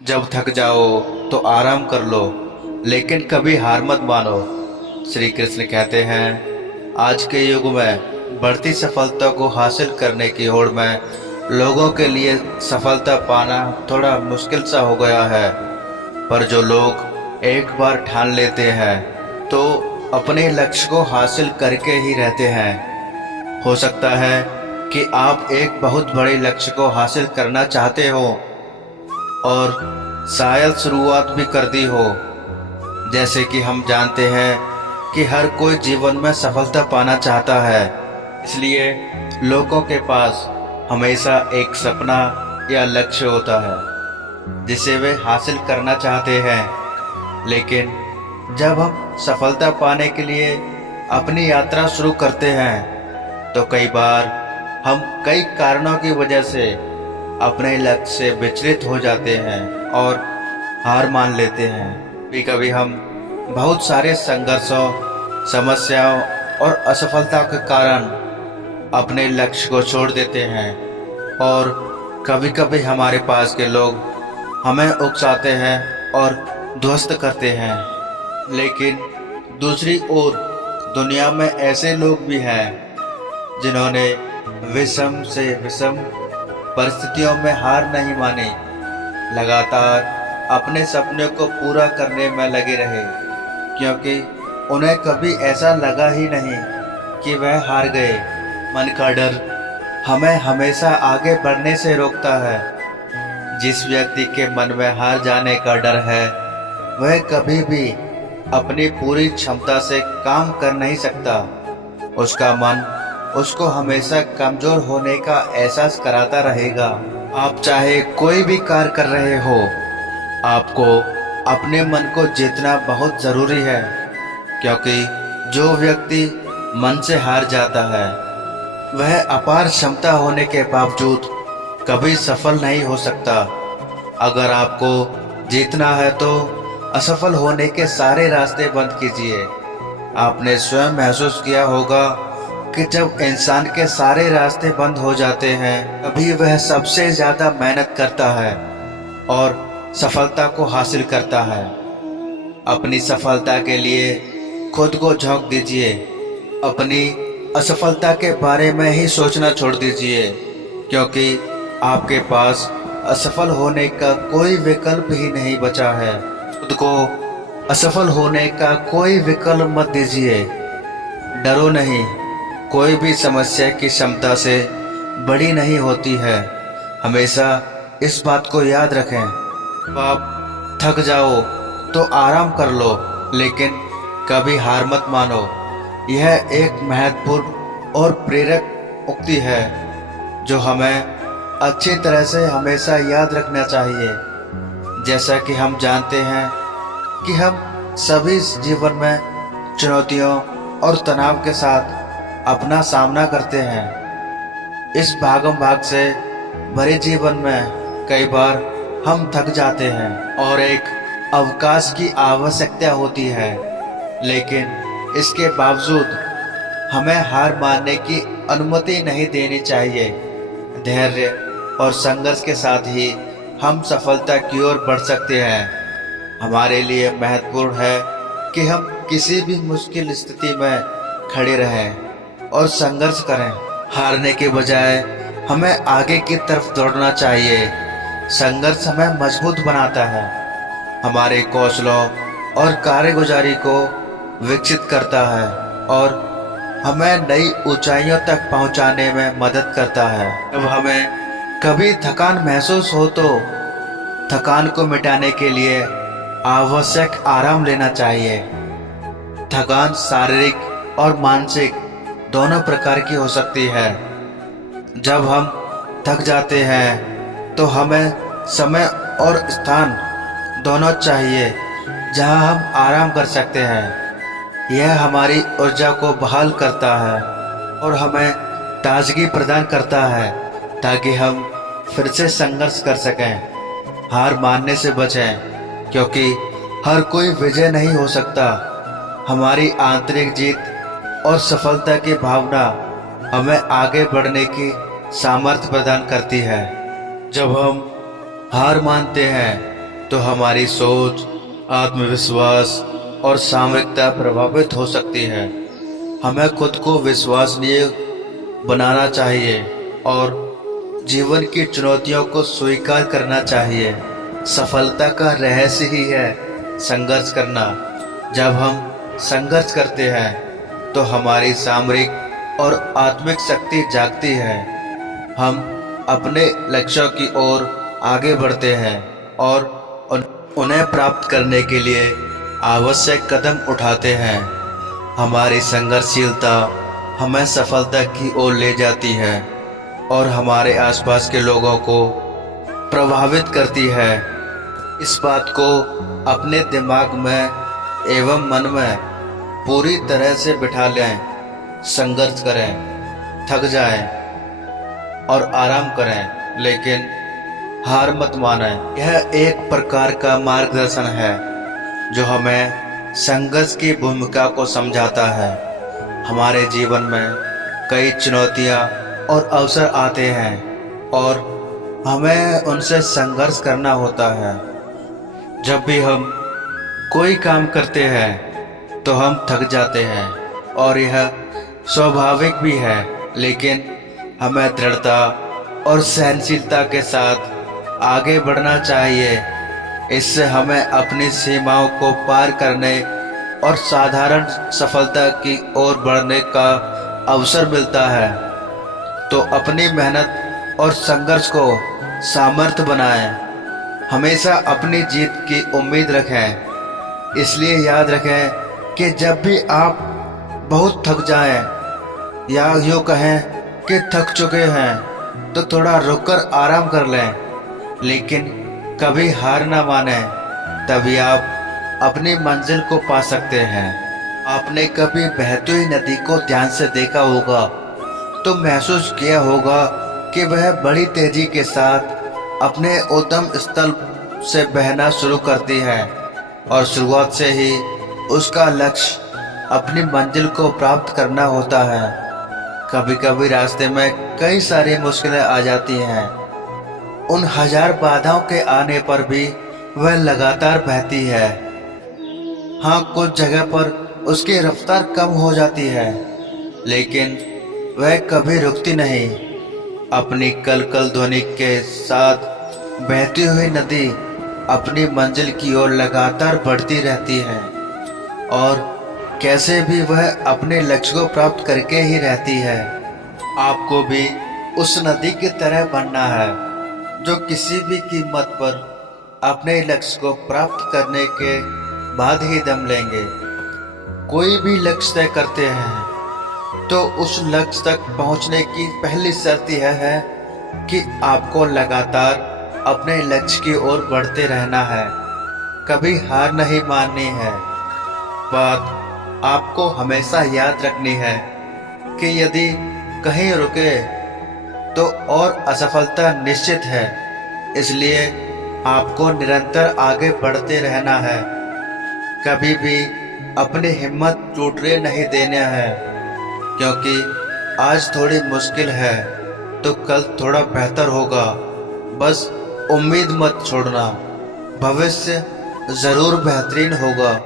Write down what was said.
जब थक जाओ तो आराम कर लो, लेकिन कभी हार मत मानो। श्री कृष्ण कहते हैं, आज के युग में बढ़ती सफलता को हासिल करने की होड़ में लोगों के लिए सफलता पाना थोड़ा मुश्किल सा हो गया है। पर जो लोग एक बार ठान लेते हैं तो अपने लक्ष्य को हासिल करके ही रहते हैं। हो सकता है कि आप एक बहुत बड़े लक्ष्य को हासिल करना चाहते हो और शायद शुरुआत भी कर दी हो। जैसे कि हम जानते हैं कि हर कोई जीवन में सफलता पाना चाहता है, इसलिए लोगों के पास हमेशा एक सपना या लक्ष्य होता है जिसे वे हासिल करना चाहते हैं। लेकिन जब हम सफलता पाने के लिए अपनी यात्रा शुरू करते हैं तो कई बार हम कई कारणों की वजह से अपने लक्ष्य से विचलित हो जाते हैं और हार मान लेते हैं। कभी कभी हम बहुत सारे संघर्षों, समस्याओं और असफलता के कारण अपने लक्ष्य को छोड़ देते हैं और कभी कभी हमारे पास के लोग हमें उकसाते हैं और ध्वस्त करते हैं। लेकिन दूसरी ओर दुनिया में ऐसे लोग भी हैं जिन्होंने विषम से विषम परिस्थितियों में हार नहीं मानी, लगातार अपने सपने को पूरा करने में लगे रहे, क्योंकि उन्हें कभी ऐसा लगा ही नहीं कि वह हार गए। मन का डर हमें हमेशा आगे बढ़ने से रोकता है। जिस व्यक्ति के मन में हार जाने का डर है वह कभी भी अपनी पूरी क्षमता से काम कर नहीं सकता। उसका मन उसको हमेशा कमजोर होने का एहसास कराता रहेगा। आप चाहे कोई भी कार्य कर रहे हो, आपको अपने मन को जीतना बहुत जरूरी है, क्योंकि जो व्यक्ति मन से हार जाता है वह अपार क्षमता होने के बावजूद कभी सफल नहीं हो सकता। अगर आपको जीतना है तो असफल होने के सारे रास्ते बंद कीजिए। आपने स्वयं महसूस किया होगा कि जब इंसान के सारे रास्ते बंद हो जाते हैं तभी वह सबसे ज्यादा मेहनत करता है और सफलता को हासिल करता है। अपनी सफलता के लिए खुद को झोंक दीजिए। अपनी असफलता के बारे में ही सोचना छोड़ दीजिए, क्योंकि आपके पास असफल होने का कोई विकल्प ही नहीं बचा है। खुद को असफल होने का कोई विकल्प मत दीजिए। डरो नहीं, कोई भी समस्या की क्षमता से बड़ी नहीं होती है। हमेशा इस बात को याद रखें। जब आप थक जाओ तो आराम कर लो, लेकिन कभी हार मत मानो। यह एक महत्वपूर्ण और प्रेरक उक्ति है जो हमें अच्छी तरह से हमेशा याद रखना चाहिए। जैसा कि हम जानते हैं कि हम सभी जीवन में चुनौतियों और तनाव के साथ अपना सामना करते हैं। इस भागम भाग से भरे जीवन में कई बार हम थक जाते हैं और एक अवकाश की आवश्यकता होती है, लेकिन इसके बावजूद हमें हार मानने की अनुमति नहीं देनी चाहिए। धैर्य और संघर्ष के साथ ही हम सफलता की ओर बढ़ सकते हैं। हमारे लिए महत्वपूर्ण है कि हम किसी भी मुश्किल स्थिति में खड़े रहें और संघर्ष करें। हारने के बजाय हमें आगे की तरफ दौड़ना चाहिए। संघर्ष हमें मजबूत बनाता है, हमारे कौशलों और कार्यगुजारी को विकसित करता है और हमें नई ऊंचाइयों तक पहुंचाने में मदद करता है। जब हमें कभी थकान महसूस हो तो थकान को मिटाने के लिए आवश्यक आराम लेना चाहिए। थकान शारीरिक और मानसिक दोनों प्रकार की हो सकती है। जब हम थक जाते हैं तो हमें समय और स्थान दोनों चाहिए जहां हम आराम कर सकते हैं। यह हमारी ऊर्जा को बहाल करता है और हमें ताजगी प्रदान करता है ताकि हम फिर से संघर्ष कर सकें। हार मानने से बचें, क्योंकि हर कोई विजय नहीं हो सकता। हमारी आंतरिक जीत और सफलता की भावना हमें आगे बढ़ने की सामर्थ्य प्रदान करती है। जब हम हार मानते हैं तो हमारी सोच, आत्मविश्वास और सामरिकता प्रभावित हो सकती है। हमें खुद को विश्वसनीय बनाना चाहिए और जीवन की चुनौतियों को स्वीकार करना चाहिए। सफलता का रहस्य ही है संघर्ष करना। जब हम संघर्ष करते हैं तो हमारी सामरिक और आत्मिक शक्ति जागती है। हम अपने लक्ष्यों की ओर आगे बढ़ते हैं और उन्हें प्राप्त करने के लिए आवश्यक कदम उठाते हैं। हमारी संघर्षशीलता हमें सफलता की ओर ले जाती है और हमारे आसपास के लोगों को प्रभावित करती है। इस बात को अपने दिमाग में एवं मन में पूरी तरह से बिठा लें। संघर्ष करें, थक जाएं और आराम करें, लेकिन हार मत मानें। यह एक प्रकार का मार्गदर्शन है जो हमें संघर्ष की भूमिका को समझाता है। हमारे जीवन में कई चुनौतियां और अवसर आते हैं और हमें उनसे संघर्ष करना होता है। जब भी हम कोई काम करते हैं तो हम थक जाते हैं और यह स्वाभाविक भी है, लेकिन हमें दृढ़ता और सहनशीलता के साथ आगे बढ़ना चाहिए। इससे हमें अपनी सीमाओं को पार करने और साधारण सफलता की ओर बढ़ने का अवसर मिलता है। तो अपनी मेहनत और संघर्ष को सामर्थ्य बनाएं। हमेशा अपनी जीत की उम्मीद रखें। इसलिए याद रखें कि जब भी आप बहुत थक जाएं या यूँ कहें कि थक चुके हैं तो थोड़ा रुककर आराम कर लें, लेकिन कभी हार ना माने। तभी आप अपनी मंजिल को पा सकते हैं। आपने कभी बहती हुई नदी को ध्यान से देखा होगा तो महसूस किया होगा कि वह बड़ी तेजी के साथ अपने उद्गम स्थल से बहना शुरू करती है और शुरुआत से ही उसका लक्ष्य अपनी मंजिल को प्राप्त करना होता है। कभी कभी रास्ते में कई सारी मुश्किलें आ जाती हैं। उन हजार बाधाओं के आने पर भी वह लगातार बहती है। हाँ, कुछ जगह पर उसकी रफ्तार कम हो जाती है, लेकिन वह कभी रुकती नहीं। अपनी कल ध्वनि के साथ बहती हुई नदी अपनी मंजिल की ओर लगातार बढ़ती रहती है और कैसे भी वह अपने लक्ष्य को प्राप्त करके ही रहती है। आपको भी उस नदी की तरह बनना है जो किसी भी कीमत पर अपने लक्ष्य को प्राप्त करने के बाद ही दम लेंगे। कोई भी लक्ष्य तय करते हैं तो उस लक्ष्य तक पहुंचने की पहली शर्त यह है कि आपको लगातार अपने लक्ष्य की ओर बढ़ते रहना है। कभी हार नहीं माननी है। बात आपको हमेशा याद रखनी है कि यदि कहीं रुके तो और असफलता निश्चित है। इसलिए आपको निरंतर आगे बढ़ते रहना है। कभी भी अपनी हिम्मत टूटने नहीं देना है, क्योंकि आज थोड़ी मुश्किल है तो कल थोड़ा बेहतर होगा। बस उम्मीद मत छोड़ना, भविष्य जरूर बेहतरीन होगा।